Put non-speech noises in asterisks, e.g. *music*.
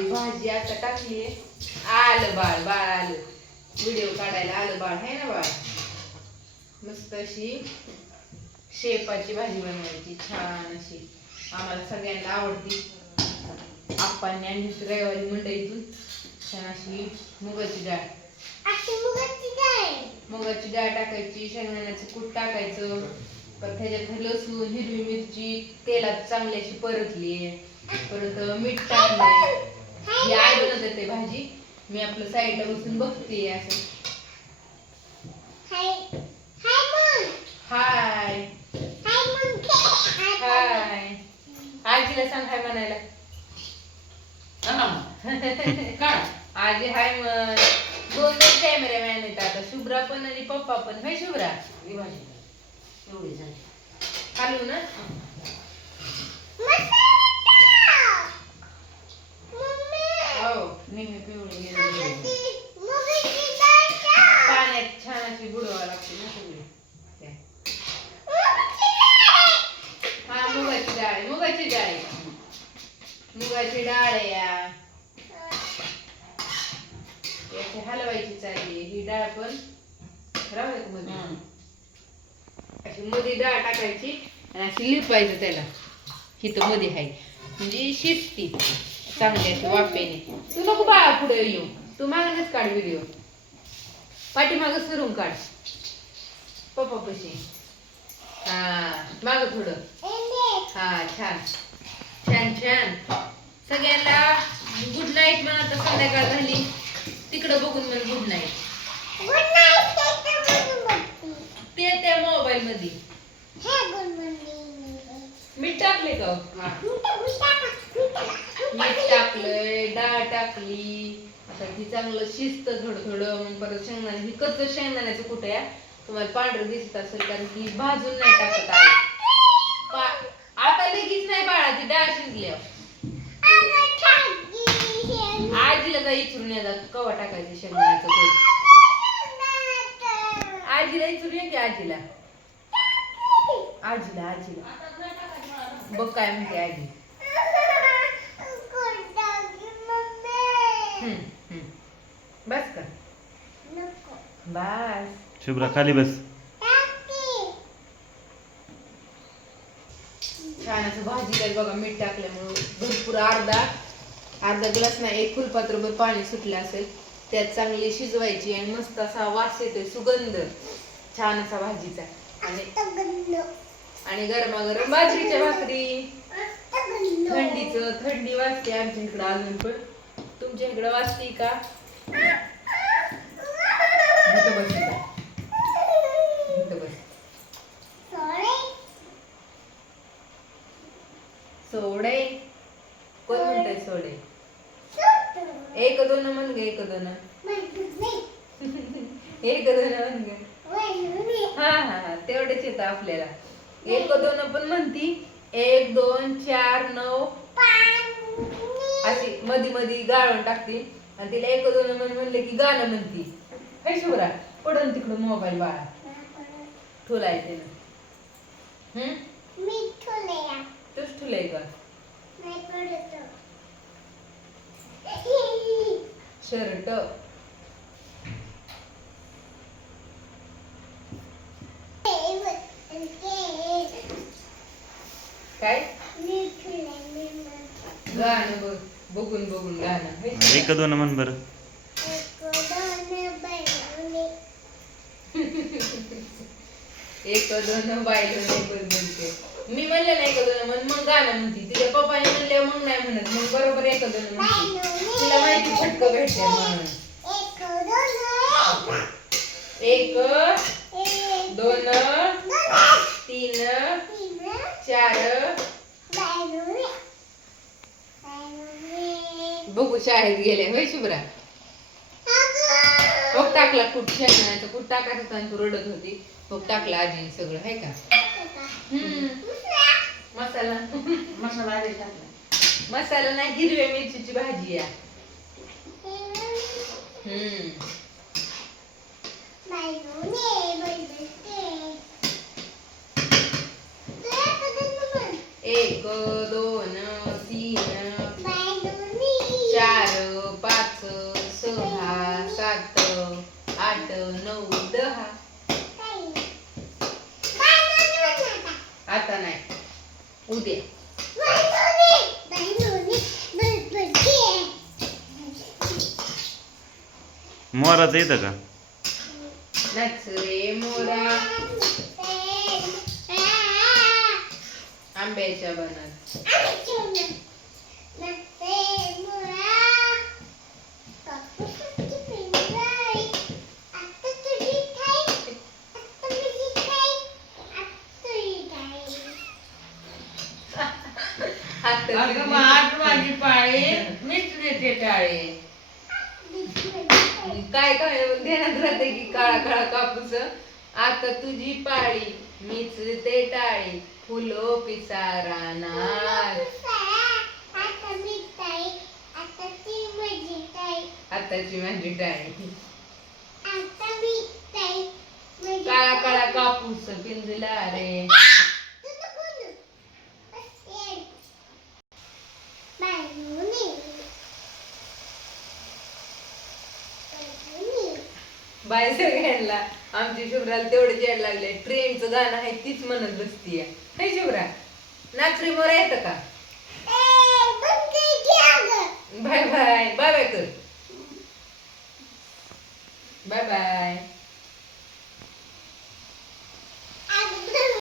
आणि भाजी आता टाकली. आलं बाळ बाळ. आलं व्हिडिओ काढायला आलं बाळ आहे ना बाळ? मस्त अशी शेपाची भाजी बनवायची छान अशी. आम्हाला सगळ्यांना आवडती. आप्पांनी आणि रविवारी मंडईतून. छान अशी मुगाची डाळ. मुगाची डाळ. टाकायची शेंगदाण्याचं कूट टाकायचं. परत ह्याच्यात लसूण हिरवी मिरची तेलात चांगली अशी परतली. परत मीठ टाकलंय. ही आई बनवते ते भाजी. मी आपलं साईडला बसून बघते असं. हाय. हाय आजीला सांग हाय म्हणायला. *laughs* आजी हाय म्हण दोनच कॅमेरामॅन आहेत आता. शुभ्रा पण आणि पप्पा पण. हाय शुभ्रा? खालू ना हो नेहमी पिवळी गेली पाण्यात छान अशी बुडवावं लागते ना सगळी त्या. हा मुगाची डाळ आहे, मुगाची डाळ आहे. मुगाची डाळ आहे या याची हलवायची चालली ही डाळ पण राहू दे मध्ये. अशी मध्ये डाळ टाकायची आणि अशी लिपायचं त्याला. हिथं मध्ये आहे. म्हणजे शिजती. चांगली अशी वाफेने. तू नको बाळा पुढे येऊ. तू मागणच काढ व्हिडिओ. पाठीमाग सरून काढ. पप्पा पशी. हा माग थोडं हा छान. छान छान. सगळ्यांना गुड नाईट म्हणा आता संध्याकाळ झाली. तिकडं बघून म्हण गुड नाईट मध्ये मीठ टाकले का? मीठ टाकलंय डाळ टाकली. आता ती चांगलं शिजत थोडं थोडं मग परत शेंगदाणे. ही कच्च शेंगदाण्याचं कुठे आहे? तुम्हाला पांढरं दिसत असेल कारण की भाजून नाही टाकत आहे. आता लगेच नाही बाळा ती डाळ शिजल्यावर आजीला जा इचरून या कवा टाकायचं शेंगदाण्याचं आजीला इचरून ये की आजीला? आजीला आजीला. बघ काय म्हणते आजी. हम्म, हम्म. बस का बस. शुभ्रा खाली बस. छान असं भाजी काय बघा मीठ टाकल्यामुळं. भरपूर अर्धा अर्धा ग्लास नाही एक फुलपात्रभर पाणी सुटलं असेल. त्यात चांगली शिजवायची आणि मस्त असा वास येतोय सुगंध. छान असा भाजीचा. आणि आणि गरमागरम बाजरीच्या भाकरी. थंडीच थंडी वाजते आमच्या इकडं अजून पण. तुमच्या इकडं वाजते का? सोडे. कोण म्हणतंय सोडे? एक दोन म्हण ग एक दोन. *laughs* एक दोन म्हण ग. हा हा हा. तेवढेच येतं आपल्याला. एक दोन पण म्हणती. एक दोन चार नऊ. अशी मधी मधी गाळून टाकते. आणि तिला एक दोन म्हण म्हणले की गाणं म्हणती. हे शुभ्रा पडून तिकडून मोबाईल बाळा. ठुलाय तिनं हम्म? तूच ठुलाय का? शर्ट. काय? गाणं बघ बघून बघून गाणं. एक दोन म्हण बरं. एक दोन बायलो नाही म्हणते. मी म्हणले नाही एक दोन म्हण मग गाणं म्हणते. तिच्या पप्पाने म्हणले मग नाही म्हणत. मग बरोबर एक दोन म्हणते. तिला माहिती फटक भेटते म्हणून. एक दोन तीन चार बघू शाळेत गेले होय शुभ्रा? बघ टाकला कुठ शेंगण्याचं कुठ टाकायचं होतं आणि तू रडत होती. बघ टाकला आजीने सगळं आहे का? हम्म. मसाला. मसाला आधी टाकला. मसाला नाही हिरव्या मिरचीची भाजी आहे हम्म. एक दोन तीन चार पाच सहा सात आठ नऊ दहा. आता नाही. उद्या. मोराचं येतं का? नच रे मोरा. आंब्याच्या बनात अगं माझी पाळी. मीच देते टाळे. काय काय ध्यानात राहते की काळा काळा कापूस? आता तुझी पाळी मीच ते टाळी. फुलो पिसारानार आताची माझी टाळी काळा काळा कापूस पिंजला रे. बाय सगळ्यांना आमची शुभ्राला तेवढे जेड लागले ट्रेनचं गाणं आहे तीच म्हणत बसतीये. हे शिवरा नाचरी मोरा येतं का? बाय बाय बाय बाय कर बाय बाय.